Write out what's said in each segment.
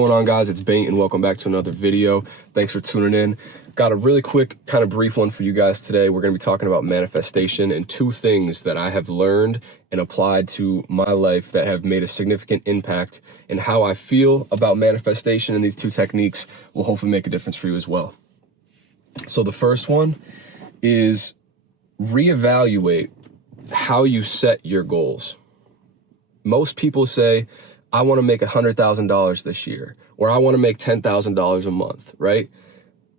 going on, guys? It's Bengt and welcome back to another video. Thanks for tuning in. Got a really quick, kind of brief one for you guys today. We're going to be talking about manifestation and two things that I have learned and applied to my life that have made a significant impact in how I feel about manifestation, and these two techniques will hopefully make a difference for you as well. So the first one is reevaluate how you set your goals. Most people say, I want to make $100,000 this year, or I want to make $10,000 a month, right?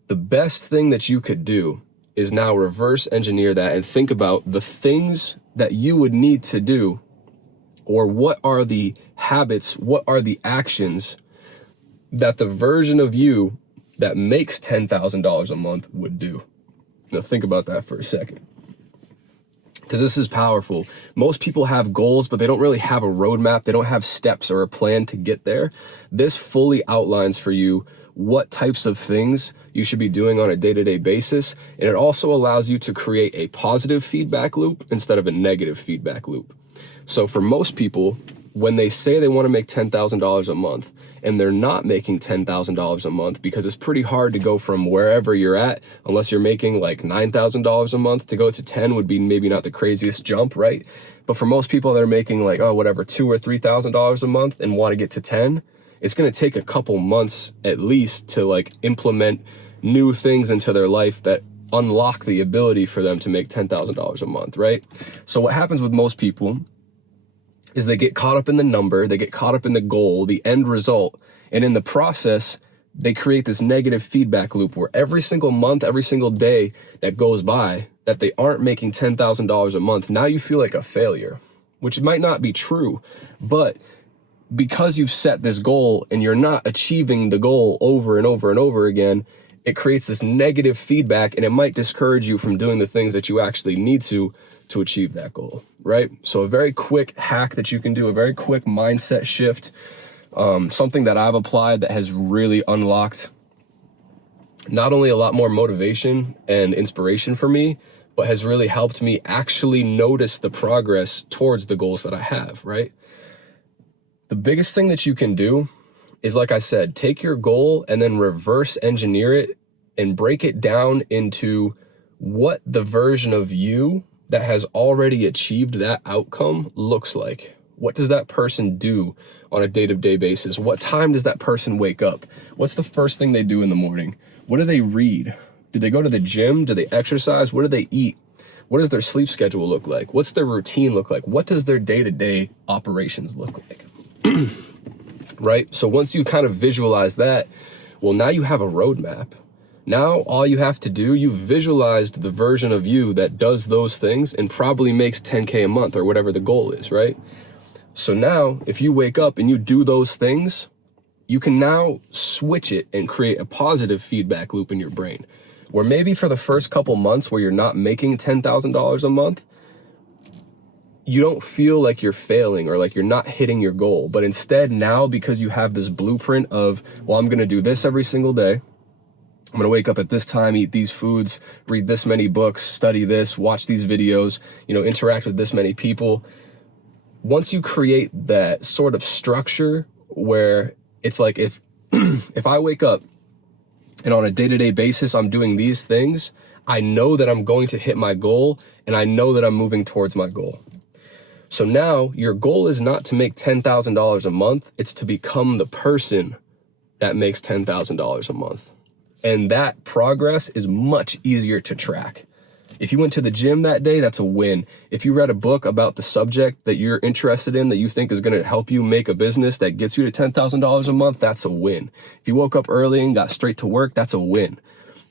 The best thing that you could do is now reverse engineer that and think about the things that you would need to do, or what are the habits, what are the actions that the version of you that makes $10,000 a month would do. Now think about that for a second, because this is powerful. Most people have goals, but they don't really have a roadmap. They don't have steps or a plan to get there. This fully outlines for you what types of things you should be doing on a day-to-day basis. And it also allows you to create a positive feedback loop instead of a negative feedback loop. So for most people, when they say they want to make $10,000 a month and they're not making $10,000 a month, because it's pretty hard to go from wherever you're at, unless you're making like $9,000 a month, to go to 10 would be maybe not the craziest jump, right? But for most people that are making like, oh, whatever, $2,000 or $3,000 a month and want to get to 10, it's going to take a couple months at least to like implement new things into their life that unlock the ability for them to make $10,000 a month, right? So what happens with most people is they get caught up in the number, they get caught up in the goal, the end result, and in the process, they create this negative feedback loop where every single month, every single day that goes by that they aren't making $10,000 a month, now you feel like a failure, which might not be true, but because you've set this goal and you're not achieving the goal over and over and over again, it creates this negative feedback, and it might discourage you from doing the things that you actually need to achieve that goal, right? So a very quick hack that you can do, a very quick mindset shift, something that I've applied that has really unlocked not only a lot more motivation and inspiration for me, but has really helped me actually notice the progress towards the goals that I have, right? The biggest thing that you can do is, like I said, take your goal and then reverse engineer it and break it down into what the version of you that has already achieved that outcome looks like. What does that person do on a day-to-day basis? What time does that person wake up? What's the first thing they do in the morning? What do they read? Do they go to the gym? Do they exercise? What do they eat? What does their sleep schedule look like? What's their routine look like? What does their day-to-day operations look like? Right? So once you kind of visualize that, well, now you have a roadmap. Now all you have to do, you visualized the version of you that does those things and probably makes 10K a month or whatever the goal is, right? So now if you wake up and you do those things, you can now switch it and create a positive feedback loop in your brain, where maybe for the first couple months where you're not making $10,000 a month, you don't feel like you're failing or like you're not hitting your goal. But instead now, because you have this blueprint of, well, I'm going to do this every single day. I'm going to wake up at this time, eat these foods, read this many books, study this, watch these videos, interact with this many people. Once you create that sort of structure where it's like, if I wake up and on a day-to-day basis, I'm doing these things, I know that I'm going to hit my goal, and I know that I'm moving towards my goal. So now your goal is not to make $10,000 a month. It's to become the person that makes $10,000 a month. And that progress is much easier to track. If you went to the gym that day, that's a win. If you read a book about the subject that you're interested in, that you think is going to help you make a business that gets you to $10,000 a month, that's a win. If you woke up early and got straight to work, that's a win.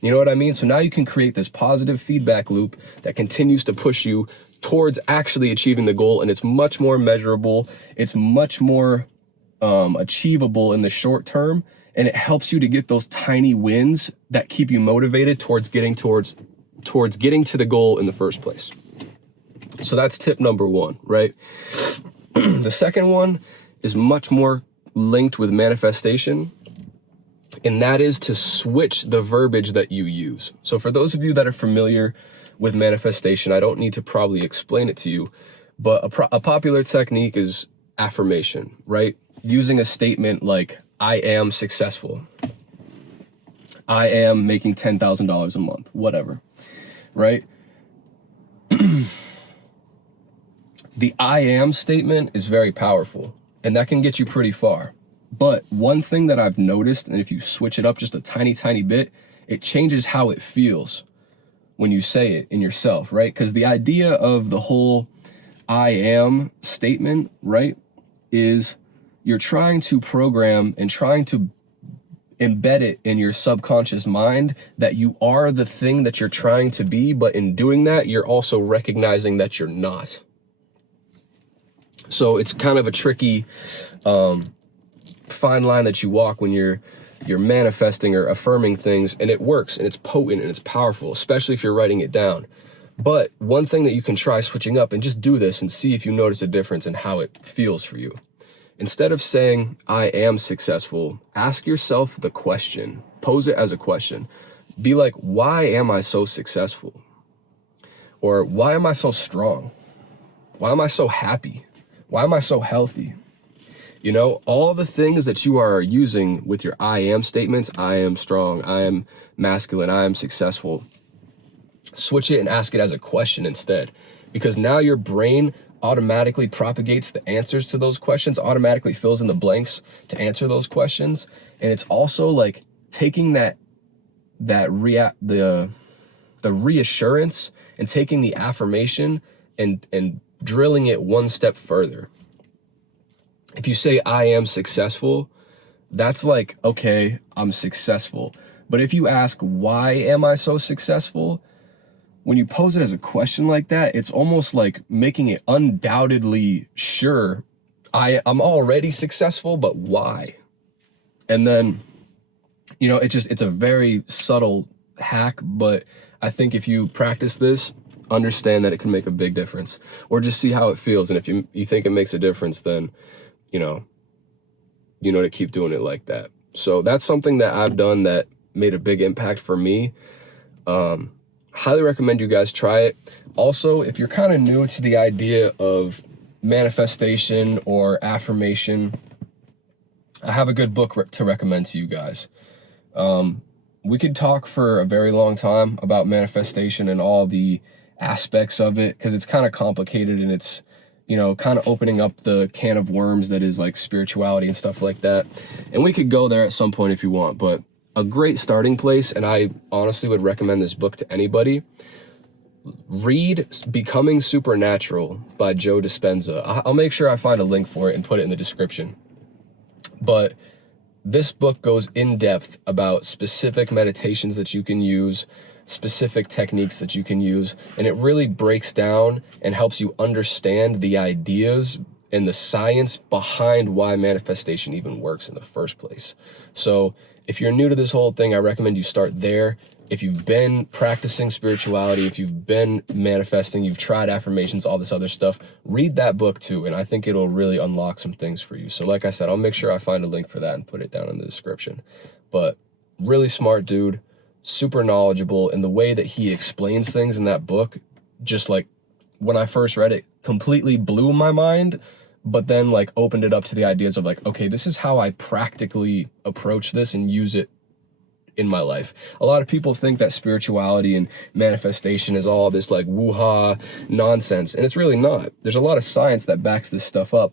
You know what I mean? So now you can create this positive feedback loop that continues to push you towards actually achieving the goal. And it's much more measurable. It's much more achievable in the short term. And it helps you to get those tiny wins that keep you motivated towards getting to the goal in the first place. So that's tip number one, right? The second one is much more linked with manifestation, and that is to switch the verbiage that you use. So for those of you that are familiar with manifestation, I don't need to probably explain it to you, but a popular technique is affirmation, right? Using a statement like, I am successful. I am making $10,000 a month, whatever, right? The I am statement is very powerful, and that can get you pretty far. But one thing that I've noticed, and if you switch it up just a tiny, tiny bit, it changes how it feels when you say it in yourself, right? Because the idea of the whole I am statement, right, is you're trying to program and trying to embed it in your subconscious mind that you are the thing that you're trying to be, but in doing that, you're also recognizing that you're not. So it's kind of a tricky fine line that you walk when you're manifesting or affirming things, and it works, and it's potent, and it's powerful, especially if you're writing it down. But one thing that you can try switching up, and just do this and see if you notice a difference in how it feels for you. Instead of saying, I am successful, ask yourself the question, pose it as a question. Be like, why am I so successful? Or why am I so strong? Why am I so happy? Why am I so healthy? You know, all the things that you are using with your I am statements, I am strong, I am masculine, I am successful, switch it and ask it as a question instead. Because now your brain automatically propagates the answers to those questions, automatically fills in the blanks to answer those questions. And it's also like taking the reassurance and taking the affirmation and drilling it one step further. If you say, I am successful, that's like, okay, I'm successful. But if you ask, why am I so successful? When you pose it as a question like that, it's almost like making it undoubtedly sure I'm already successful, but why? And then, you know, it's a very subtle hack, but I think if you practice this, understand that it can make a big difference, or just see how it feels. And if you think it makes a difference, then you know to keep doing it like that. So that's something that I've done that made a big impact for me. Highly recommend you guys try it. Also, if you're kind of new to the idea of manifestation or affirmation, I have a good book to recommend to you guys. We could talk for a very long time about manifestation and all the aspects of it, because it's kind of complicated, and it's, you know, kind of opening up the can of worms that is like spirituality and stuff like that. And we could go there at some point if you want, but a great starting place, and I honestly would recommend this book to anybody. Read Becoming Supernatural by Joe Dispenza. I'll make sure I find a link for it and put it in the description. But this book goes in depth about specific meditations that you can use, specific techniques that you can use, and it really breaks down and helps you understand the ideas and the science behind why manifestation even works in the first place. So if you're new to this whole thing, I recommend you start there. If you've been practicing spirituality, if you've been manifesting, you've tried affirmations, all this other stuff, read that book too, and I think it'll really unlock some things for you. So like I said, I'll make sure I find a link for that and put it down in the description. But really smart dude, super knowledgeable, and the way that he explains things in that book, just like when I first read it, completely blew my mind, but then like opened it up to the ideas of like, okay, this is how I practically approach this and use it in my life. A lot of people think that spirituality and manifestation is all this like woo-ha nonsense, and it's really not. There's a lot of science that backs this stuff up,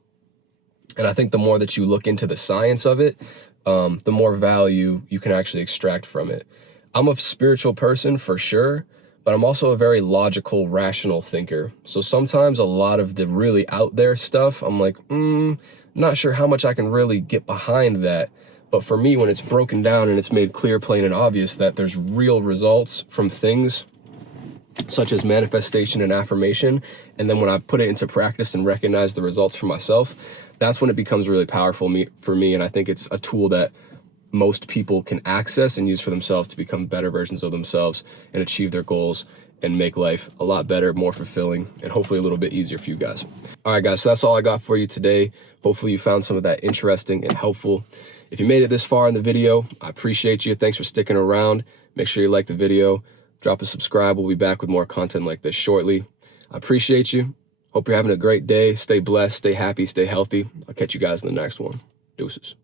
and I think the more that you look into the science of it, the more value you can actually extract from it. I'm a spiritual person for sure, but I'm also a very logical, rational thinker. So sometimes a lot of the really out there stuff, I'm like, not sure how much I can really get behind that. But for me, when it's broken down and it's made clear, plain, and obvious that there's real results from things such as manifestation and affirmation, and then when I put it into practice and recognize the results for myself, that's when it becomes really powerful for me. And I think it's a tool that most people can access and use for themselves to become better versions of themselves and achieve their goals and make life a lot better, more fulfilling, and hopefully a little bit easier for you guys. All right, guys, so that's all I got for you today. Hopefully you found some of that interesting and helpful. If you made it this far in the video, I appreciate you. Thanks for sticking around. Make sure you like the video, drop a subscribe. We'll be back with more content like this shortly. I appreciate you. Hope you're having a great day. Stay blessed, stay happy, stay healthy. I'll catch you guys in the next one. Deuces.